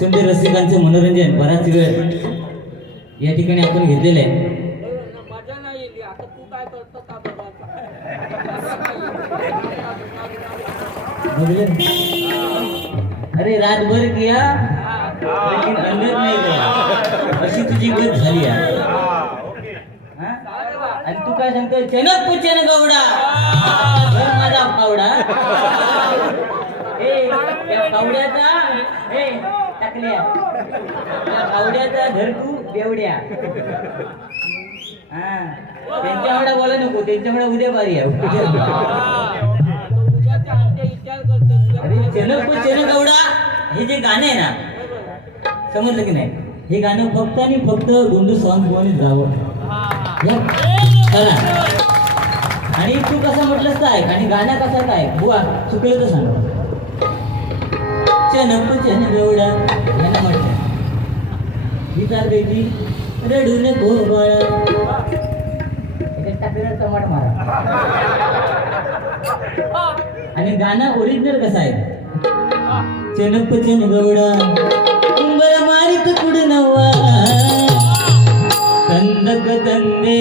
धन्यवाद बुवा रसिकांचं मनोरंजन बराच वेळ या ठिकाणी आपण घेतलेलं आहे. अरे रातभर किया? लेकिन अंदर नाही गया अशी तुझी गत झाली आहे. आणि तू काय सांगतो चनक पुचन गवडा घर माझा पावडा. ए त्या पावड्याचा ए टाकल्या. आवड्याचा धरकू बेवड्या. हा त्यांच्या एवढा बोला नको त्यांच्यामुळे उद्या बारी आहे. चनक चनक गवडा हे जे गाणं आहे ना समजलं की नाही? हे गाणं फक्त आणि फक्त गोंडू सॉंग गावं. जावं आणि तू कसं म्हटलंस काय आणि गाणं कसं काय बुवा चुकलं तर सांग. चनप चन गवडा यानं म्हटलं ही चाल रडू नको बाळा. टमाट मारा. आणि गाणं ओरिजिनल कसं आहे? चनप चन गवडा उंबर मारित कुड नवा कंदक तंदे.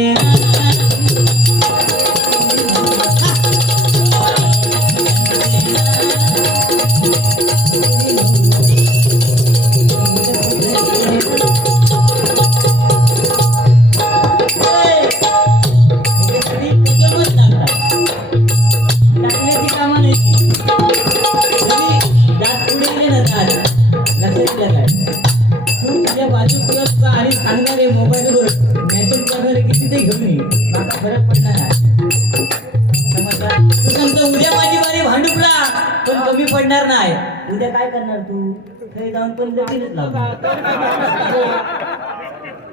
फरक पडणार तू सांगतो उद्या माझी बारी भांडुपला पण कमी पडणार नाही उद्या काय करणार तू थंय जाऊन पण लगीनच लावणार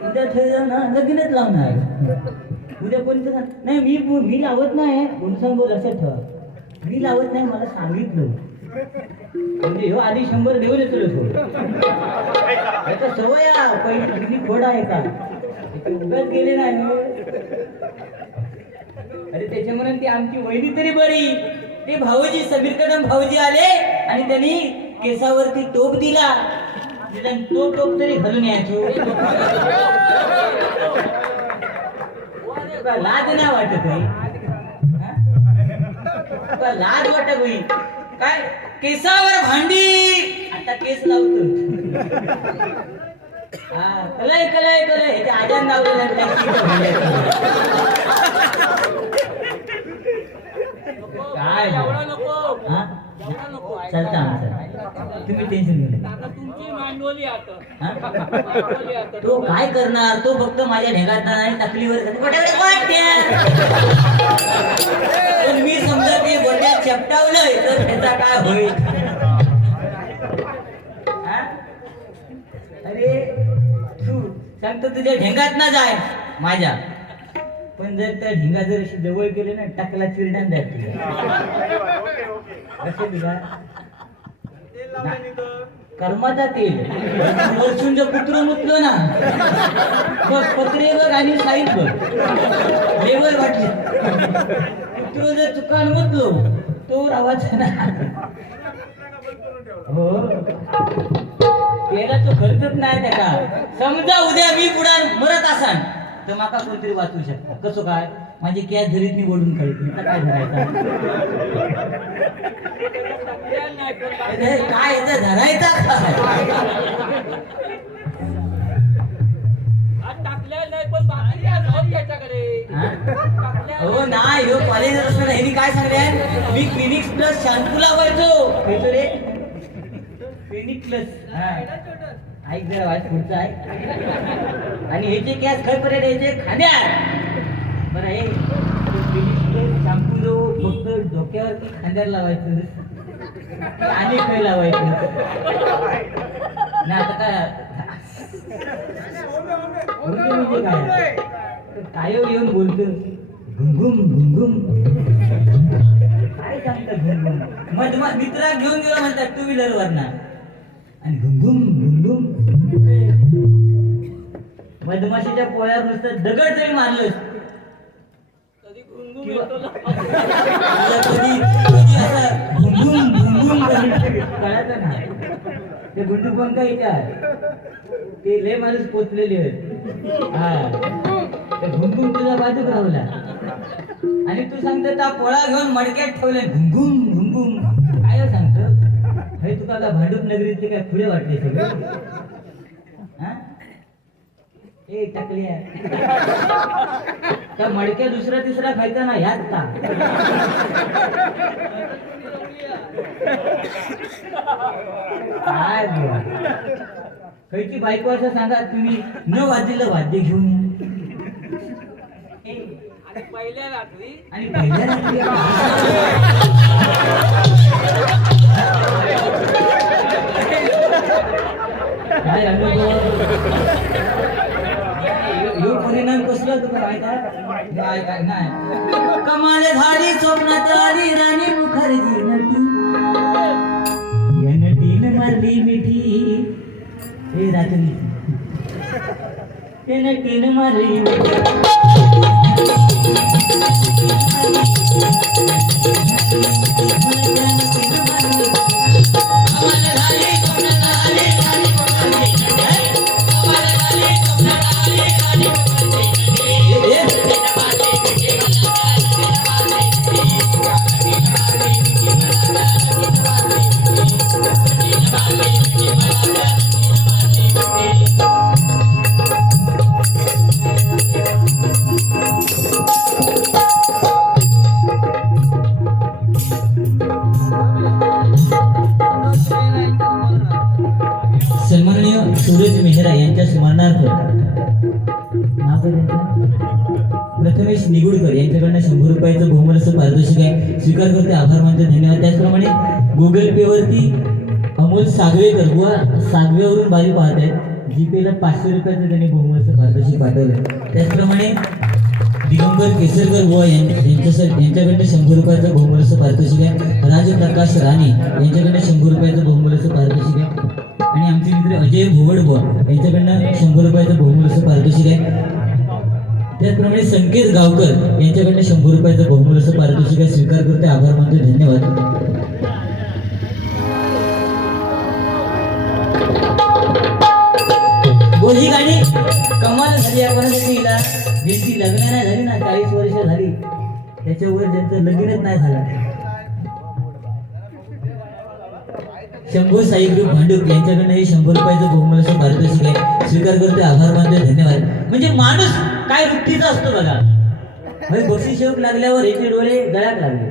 उद्या थंय जाऊन लगीनच लावणार उद्या कोणतं नाही मी मी लावत नाही म्हणून सांगू लक्षात ठेवा मी लावत नाही मला सांगितलं म्हणजे हो आधी शंभर देऊन येतो याचा सवय पहिली खोड आहे का उगत गेले नाही हो. अरे त्याच्या म्हणून ती आमची वहिनी तरी बरी. ते भाऊजी समीर कदम भाऊजी आले आणि त्यांनी केसावरती टोप दिला. तो टोप तरी घालून यायचो. लाज नाही वाटत होई लाज वाटत होई काय? केसावर भांडी. आता केस लावतो. कलय कलय कलय. ते आजान. काय? एवढा नको. हा? एवढा नको. चालतं आमचं तुम्ही टेन्शन घेऊ नका. आता तुमची मांडवली आता. हा? मांडवली आता. तो काय करणार? तो फक्त माझ्या ढेगात नाही तकलीवर पण मी समजा ते गोट्यात चपटावलंय तर त्याचा काय होईल? तू सांगतो तुझ्या ढेंगात ना जाय. माझ्या. पण जर त्या ढिंगा जर अशी जवळ गेले ना टाकला चिरडान कसे दिला कर्माचा तेल. वर्षून जर कुत्र मुतलो ना. बघ पत्रे बघ आणि साईज बघ. लेवल वाटली. कुत्र जर चुकान मुतलो तो रावाचा ना हो. तेला तो खर्चच नाही त्याका समजा उद्या मी पुढे मरत असान तर माका कोणतरी वाचू शकता. कसं काय? माझी कॅस धरीत मी ओढून काढत मी काय धरायचा? काय याचं धरायचा नाही हा? हो नाही ह्यो कॉलेज असताना ह्यांनी काय सांगले मी क्लिनिक्स प्लस शॅम्पू लावायचो खायचो रे प्लस ऐक जरा वाईट पुढचं आहे. आणि ह्याचे कॅस खय पर्यंत यायचे खांद्यात बरं हे शॅम्पू जो फक्त डोक्यावरती खांद्यावर लावायचं? आणि खय लावायचं. नाही आता काय? बोलतो म्हणजे काय? काय येऊन बोलतो घुमघुम घुमघुम काय सांगतात घुमघुम मग तुम्हाला मित्रा घेऊन गेला म्हणतात टू व्हीलर वर ना आणि घुमघुम घुमघुम मधमाशीच्या पोळ्यावर नुसतं दगड जरी मारलं कधी घुमघुम घुमघुम कळायचं ना? ते गुंडू पण काय ते लय माणूस पोचलेले आहेत. हा. ते घुमघुम तुझा बाजूक राहुला आणि तू सांगतो त्या पोळा घेऊन मडक्यात ठेवले घुमघुम हे तुका का भांडूप नगरीत ते काय पुढे वाटते सगळं? हा. ए टाकल्या. त्या मडक्या दुसरा तिसरा खायचा ना ह्याच का काय? खयची बायको असं सांगा तुम्ही न वाजलेलं वाद्य घेऊन पहिल्या रात्री आणि पहिल्या रात्री काय यो परिणाम कसला तुला माहीत काय काय नाही कमाल झाली स्वप्नात आली राणी मुखर्जी नटी. या नटीन मारली मिठी. हे रात्री. ते नटीन मारली मिठी. प्रथमेश निगुडकर यांच्याकडनं शंभर रुपयाचं बहुमूल्य पारितोषिक आहे. स्वीकार करते आभार मानते. धन्यवाद. त्याचप्रमाणे गुगल पे वरती अमोल सागवेकर व सागवेवरून बारी पाहत आहेत जीपेला पाचशे रुपयाचं त्यांनी बहुमूल्य पारितोषिक पाठवलं त्याचप्रमाणे दिगंबर केसरकर व यां- यांच्याकडनं शंभर रुपयाचं बहुमूल्य पारितोषिक आहे. राजप्रकाश राणे यांच्याकडनं शंभर रुपयाचं बहुमूल्य पारितोषिक आहे. आणि आमचे मित्र अजय भोवड व यांच्याकडनं शंभर रुपयाचं बहुमूल्य पारितोषिक आहे. त्याचप्रमाणे संकेत गावकर यांच्याकडनं शंभर रुपयाचं बहुमूल्य पारितोषिक आहे. स्वीकार करते आभार मानतो धन्यवाद. ही गाणी कमाल झाली आपण ज्यांची लग्न नाही झाली ना चाळीस वर्ष झाली. त्याच्यावर ज्यांचं लगीनच नाही झालं. शंभू साई भांडूप यांच्याकडनं हे शंभर रुपयाचं बहुमूल्य पारितोषिक आहे स्वीकार करते आभार मानते धन्यवाद. म्हणजे माणूस काय वृत्तीचा असतो बघा. म्हणजे बक्षीस शेवक लागल्यावर याचे डोळे गळ्यात लागले.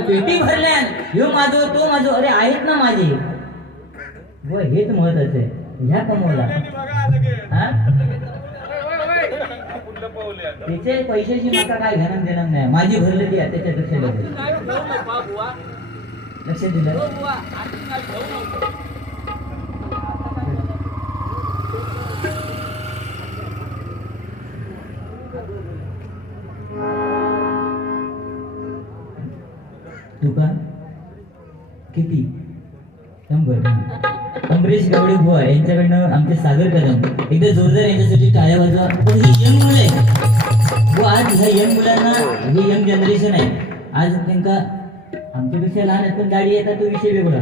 पेटी भरल्या. ह्यो माझं तो माझं. अरे आहेत ना माझे. व हेच महत्वाचं आहे. ह्या कमवला. हा? त्याचे पैशाची माका काय घेणं देणं नाही. माझी भरलेली आहे त्याच्यापेक्षा डबल नका बुवा. लक्ष दिलं? हो तुका किती? शंभर. अमरीश गावडे बुवा यांच्याकडनं आमचे सागर कदम. एकदा जोरदार यांच्यासाठी टाळ्या वाजवा. पण ही यंग मुलं आहे. व आज ह्या यंग मुलांना हे यंग जनरेशन आहे. आज त्यांका आमच्यापेक्षा लहान आहेत पण गाडी येतात तो विषय वेगळा.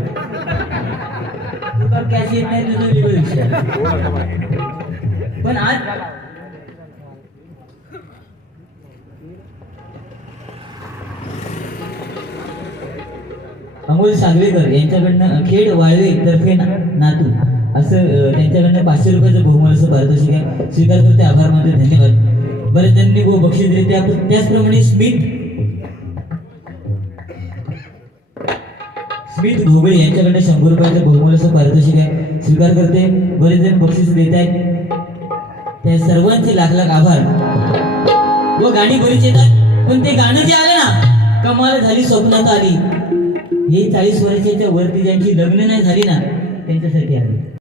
तुका कॅश येत नाही तुझा वेगळा विषय. पण आज अमोल सांगवेकर यांच्याकडनं खेड वाळवे तर्फे ना- नातू. असं त्यांच्याकडनं पाचशे रुपयाचं बहुमूल्य पारितोषिक आहे. स्वीकार करते आभार मानते धन्यवाद. बरेच त्यांनी व बक्षीस दिले त्या त्याचप्रमाणे स्मित स्मित घोगळे यांच्याकडे शंभर रुपयाचं बहुमूल्य पारितोषिक आहे. स्वीकार करते. बरेच जण बक्षीस देत आहेत. त्या सर्वांचे लाख लाख आभार. व गाणी बरीच येतात पण ते गाणं जे आलं ना कमाल झाली स्वप्नात आली. हे चाळीस वर्षाच्या वरती ज्यांची लग्न नाही झाली ना त्यांच्यासाठी आली.